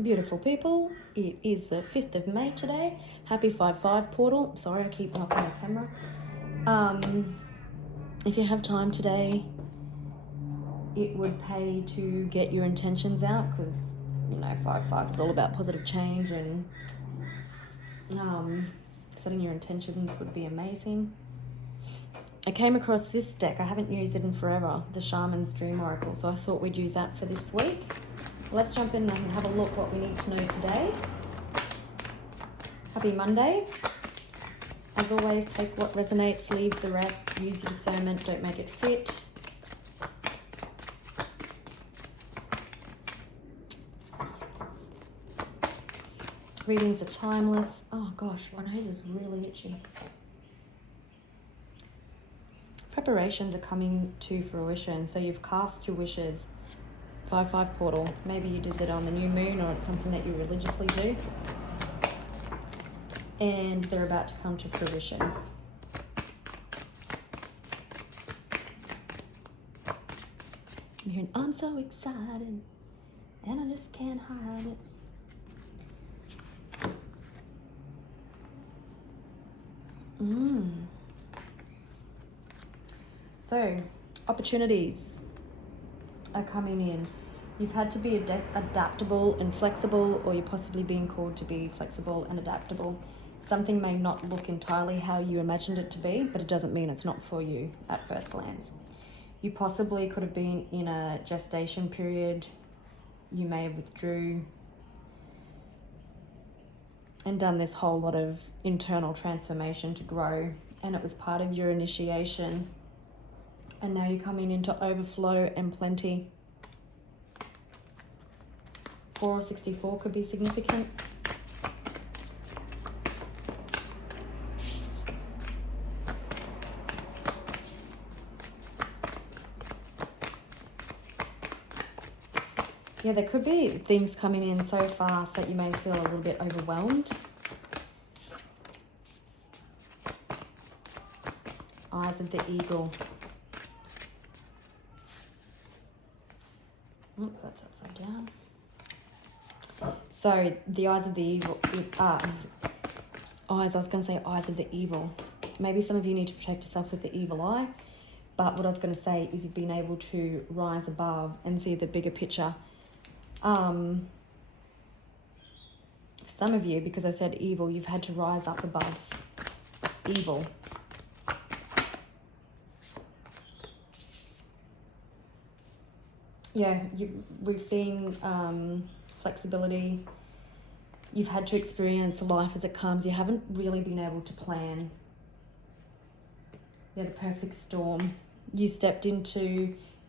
Beautiful people, it is the 5th of May today. Happy 5-5 portal. Sorry, I keep knocking my camera. If you have time today, it would pay to get your intentions out because, 5-5 is all about positive change and setting your intentions would be amazing. I came across this deck. I haven't used it in forever, the Shaman's Dream Oracle, so I thought we'd use that for this week. Let's jump in and have a look what we need to know today. Happy Monday. As always, take what resonates, leave the rest. Use your discernment, don't make it fit. Readings are timeless. Oh gosh, my nose is really itchy. Preparations are coming to fruition, so you've cast your wishes. 5-5 portal. Maybe you did it on the new moon or it's something that you religiously do. And they're about to come to fruition. You're hearing, I'm so excited and I just can't hide it. So, opportunities are coming in. You've had to be adaptable and flexible, or you're possibly being called to be flexible and adaptable. Something may not look entirely how you imagined it to be, but it doesn't mean it's not for you at first glance. You possibly could have been in a gestation period. You may have withdrew and done this whole lot of internal transformation to grow, and it was part of your initiation. And now you're coming into overflow and plenty. 464 could be significant. Yeah, there could be things coming in so fast that you may feel a little bit overwhelmed. Eyes of the eagle. Oops, that's upside down. So the eyes of the evil, eyes of the evil. Maybe some of you need to protect yourself with the evil eye. But what I was going to say is you've been able to rise above and see the bigger picture. Some of you, because I said evil, you've had to rise up above evil. Yeah, we've seen flexibility. You've had to experience life as it comes. You haven't really been able to plan. Yeah, the perfect storm. You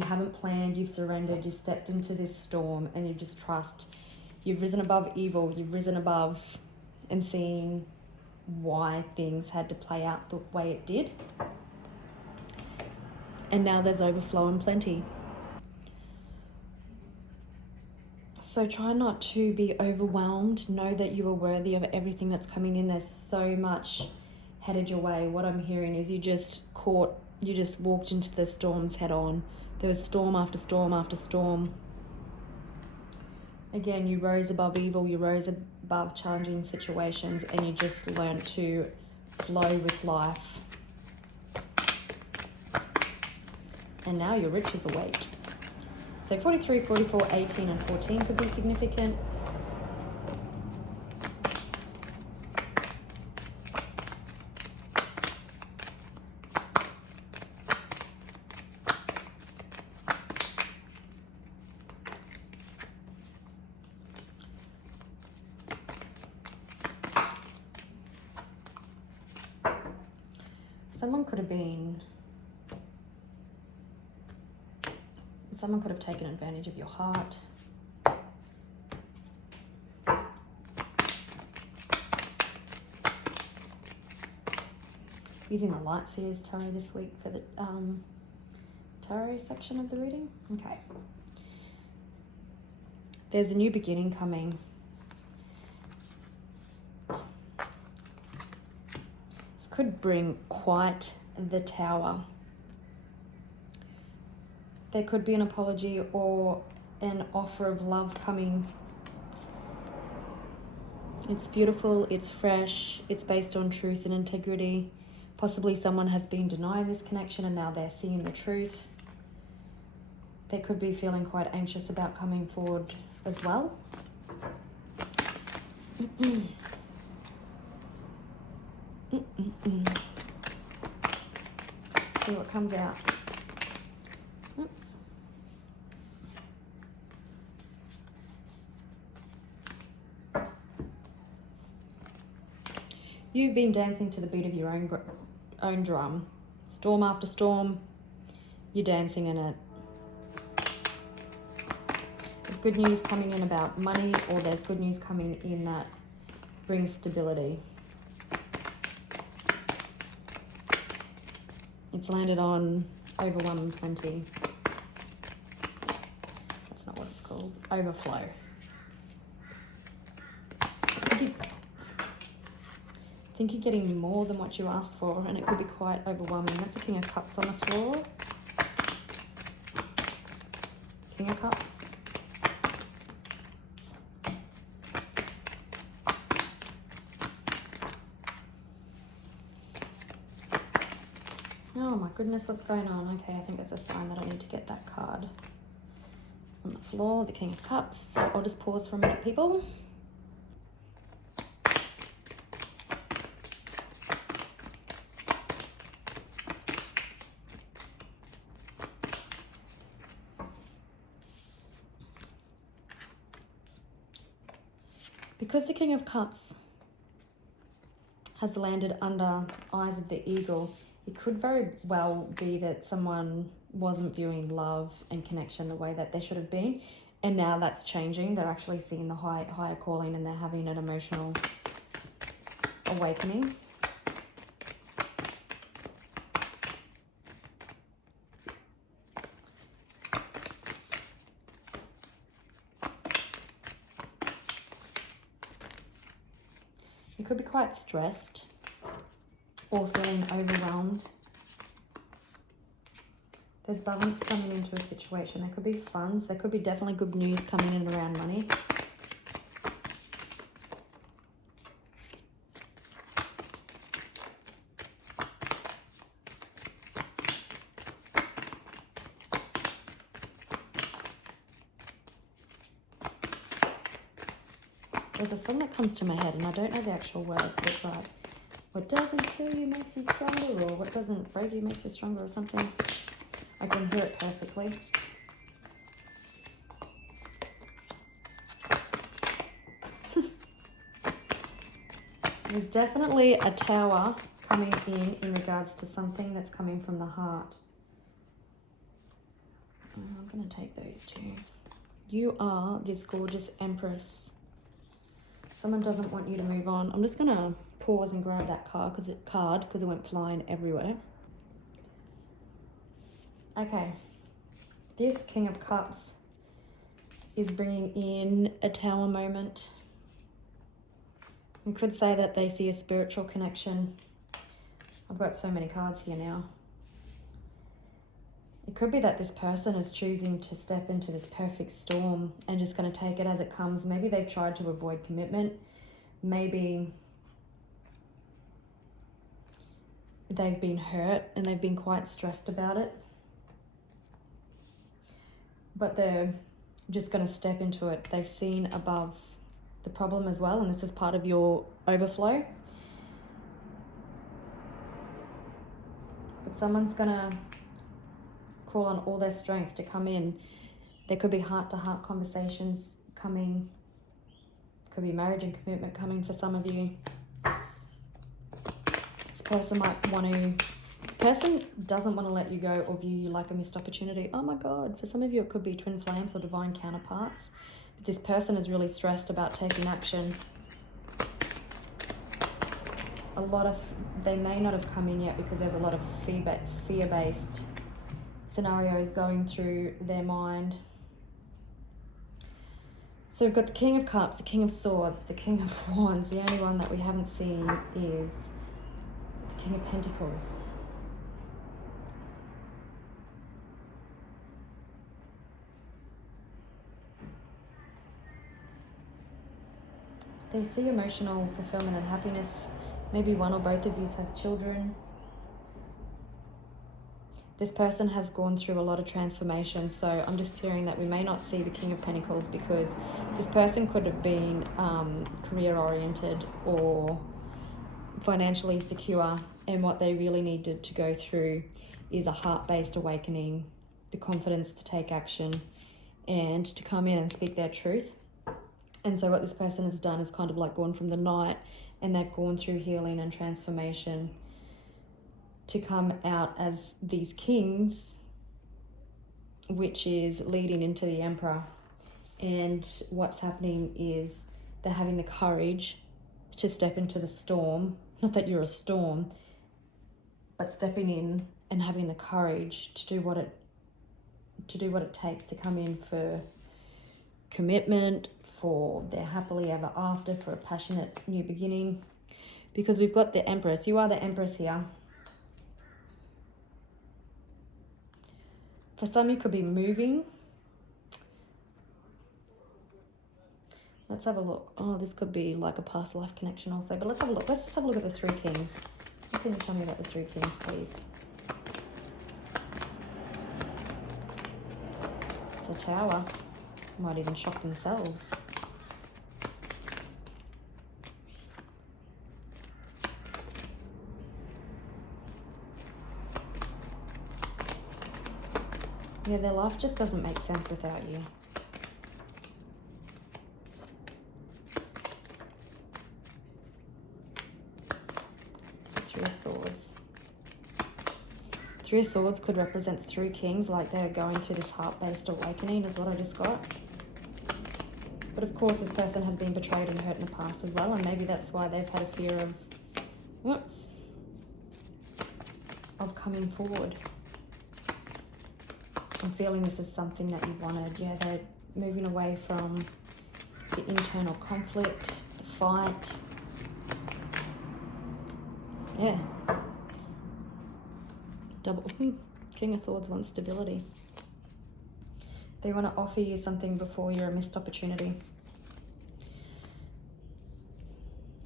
haven't planned, you've surrendered, you've stepped into this storm and you just trust. You've risen above evil, you've risen above and seeing why things had to play out the way it did. And now there's overflow and plenty. So try not to be overwhelmed. Know that you are worthy of everything that's coming in. There's so much headed your way. What I'm hearing is you just walked into the storms head on. There was storm after storm after storm. Again, you rose above evil, you rose above challenging situations, and you just learned to flow with life. And now your riches await. So 43, 44, 18, and 14 could be significant. Someone could have taken advantage of your heart. Using the Light Seers Tarot this week for the tarot section of the reading. Okay. There's a new beginning coming. This could bring quite the tower. There could be an apology or an offer of love coming. It's beautiful, it's fresh, it's based on truth and integrity. Possibly someone has been denying this connection and now they're seeing the truth. They could be feeling quite anxious about coming forward as well. See what comes out. Oops. You've been dancing to the beat of your own drum. Storm after storm, you're dancing in it. There's good news coming in about money, or there's good news coming in that brings stability. It's landed on overwhelming plenty. That's not what it's called. Overflow. I think you're getting more than what you asked for, and it could be quite overwhelming. That's a King of Cups on the floor. King of Cups. Oh my goodness, what's going on? Okay, I think that's a sign that I need to get that card on the floor, the King of Cups. So I'll just pause for a minute, people. Because the King of Cups has landed under Eyes of the Eagle, it could very well be that someone wasn't viewing love and connection the way that they should have been. And now that's changing. They're actually seeing the higher calling, and they're having an emotional awakening. You could be quite stressed or feeling overwhelmed. There's balance coming into a situation. There could be funds. There could be definitely good news coming in around money. There's a song that comes to my head, and I don't know the actual words, but it's like, what doesn't kill you makes you stronger, or what doesn't break you makes you stronger, or something. I can hear it perfectly. There's definitely a tower coming in regards to something that's coming from the heart. I'm going to take those two. You are this gorgeous Empress. Someone doesn't want you to move on. I'm just going to pause and grab that card because it went flying everywhere. Okay. This King of Cups is bringing in a tower moment. You could say that they see a spiritual connection. I've got so many cards here now. It could be that this person is choosing to step into this perfect storm and just going to take it as it comes. Maybe they've tried to avoid commitment. Maybe they've been hurt and they've been quite stressed about it. But they're just going to step into it. They've seen above the problem as well, and this is part of your overflow. But someone's going to call on all their strength to come in. There could be heart-to-heart conversations coming. Could be marriage and commitment coming for some of you. This person doesn't want to let you go or view you like a missed opportunity. Oh my God, for some of you it could be twin flames or divine counterparts. But this person is really stressed about taking action. They may not have come in yet because there's a lot of fear-based scenarios going through their mind. So we've got the King of Cups, the King of Swords, the King of Wands. The only one that we haven't seen is the King of Pentacles. They see emotional fulfillment and happiness. Maybe one or both of you have children. This person has gone through a lot of transformation, so I'm just hearing that we may not see the King of Pentacles because this person could have been career-oriented or financially secure, and what they really needed to go through is a heart-based awakening, the confidence to take action and to come in and speak their truth. And so what this person has done is kind of like gone from the night, and they've gone through healing and transformation to come out as these kings, which is leading into the Emperor. And what's happening is they're having the courage to step into the storm. Not that you're a storm, but stepping in and having the courage to do what it takes to come in for commitment, for their happily ever after, for a passionate new beginning. Because we've got the Empress. You are the Empress here. For some, you could be moving. Let's have a look. Oh, this could be like a past life connection also. But let's have a look. Let's just have a look at the Three Kings. What can you tell me about the Three Kings, please? It's a Tower. Might even shock themselves. Yeah, their life just doesn't make sense without you. Three of Swords. Three of Swords could represent the Three Kings, like they're going through this heart-based awakening is what I just got. But of course, this person has been betrayed and hurt in the past as well, and maybe that's why they've had a fear of coming forward. I'm feeling this is something that you wanted. Yeah, they're moving away from the internal conflict, the fight. Yeah. Double. King of Swords wants stability. They want to offer you something before you're a missed opportunity.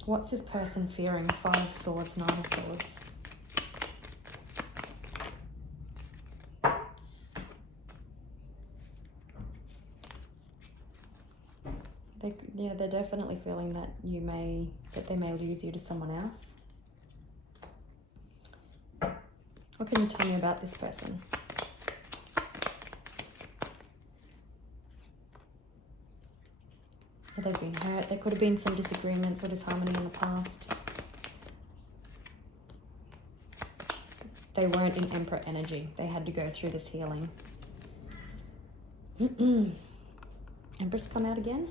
What's this person fearing? Five of Swords, Nine of Swords. They're definitely feeling that they may lose you to someone else. What can you tell me about this person? They've been hurt. There could have been some disagreements or disharmony in the past. They weren't in Emperor energy. They had to go through this healing. Empress come out again?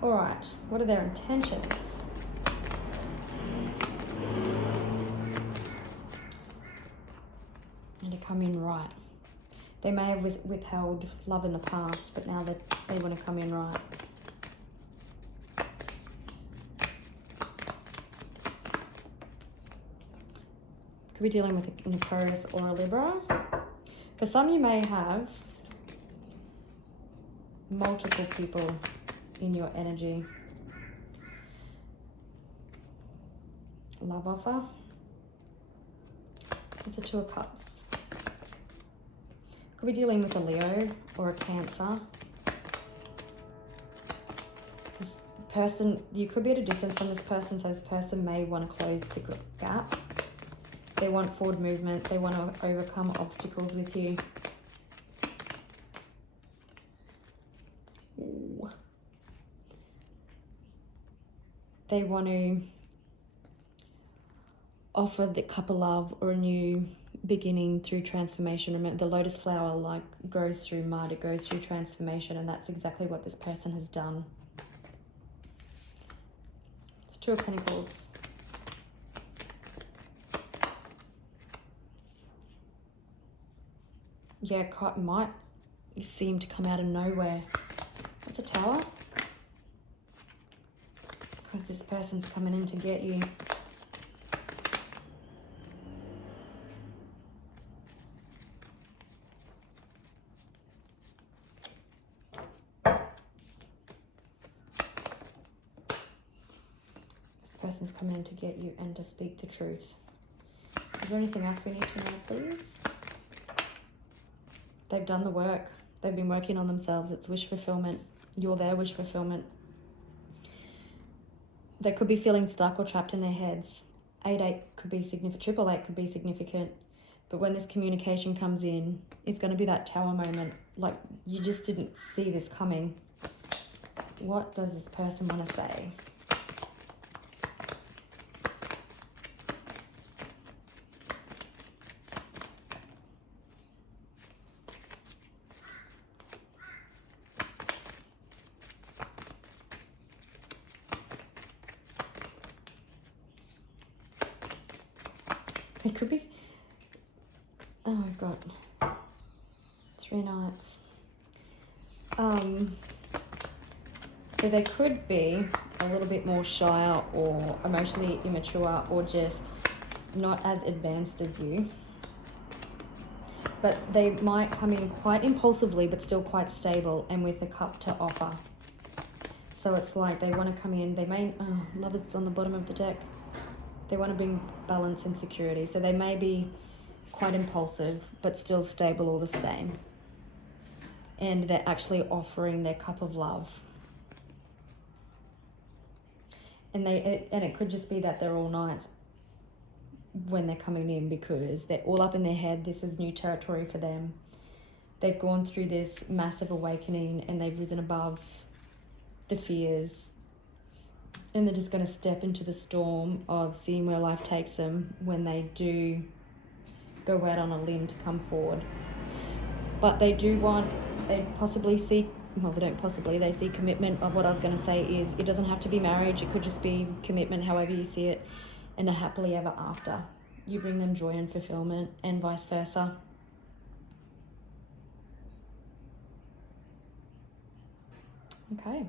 All right, what are their intentions? And to come in right. They may have withheld love in the past, but now they want to come in right. Could be dealing with a Taurus or a Libra. For some, you may have multiple people in your energy. Love offer. It's a Two of Cups. Could be dealing with a Leo or a Cancer. This person, you could be at a distance from this person, so this person may want to close the gap. They want forward movement. They want to overcome obstacles with you. Ooh. They want to offer the cup of love or a new beginning through transformation. Remember, the lotus flower grows through mud. It goes through transformation, and that's exactly what this person has done. It's Two of Pentacles. Yeah, it might seem to come out of nowhere. It's a Tower. Because this person's coming in to get you. person's coming in to get you and to speak the truth. Is there anything else we need to know, please? They've done the work. They've been working on themselves. It's wish fulfillment. You're their wish fulfillment. They could be feeling stuck or trapped in their heads. 8-8 could be significant. 888 could be significant. But when this communication comes in, it's going to be that tower moment. Like, you just didn't see this coming. What does this person want to say? It could be, oh, I've got 3 Knights. So they could be a little bit more shy or emotionally immature or just not as advanced as you. But they might come in quite impulsively but still quite stable and with a cup to offer. So it's like they want to come in, they may, Lovers on the bottom of the deck. They want to bring balance and security. So they may be quite impulsive, but still stable all the same. And they're actually offering their cup of love. And it could just be that they're all Knights when they're coming in, because they're all up in their head. This is new territory for them. They've gone through this massive awakening and they've risen above the fears. And they're just going to step into the storm of seeing where life takes them when they do go out on a limb to come forward. But they do want, they possibly see, well, they don't possibly, they see commitment. Of what I was going to say is, it doesn't have to be marriage. It could just be commitment, however you see it, and a happily ever after. You bring them joy and fulfillment, and vice versa. Okay.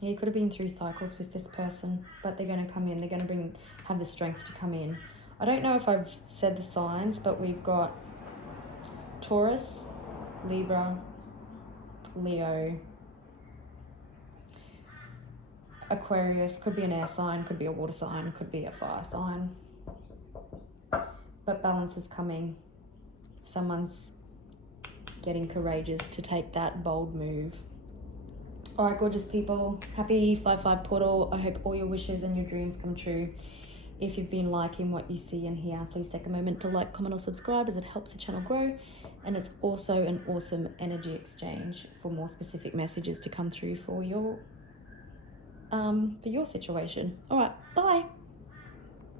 Yeah, you could have been through cycles with this person, but they're going to come in. They're going to have the strength to come in. I don't know if I've said the signs, but we've got Taurus, Libra, Leo, Aquarius. Could be an air sign, could be a water sign, could be a fire sign. But balance is coming. Someone's getting courageous to take that bold move. All right, gorgeous people. Happy 5/5 portal. I hope all your wishes and your dreams come true. If you've been liking what you see and hear, please take a moment to like, comment, or subscribe, as it helps the channel grow. And it's also an awesome energy exchange for more specific messages to come through for your situation. All right, bye.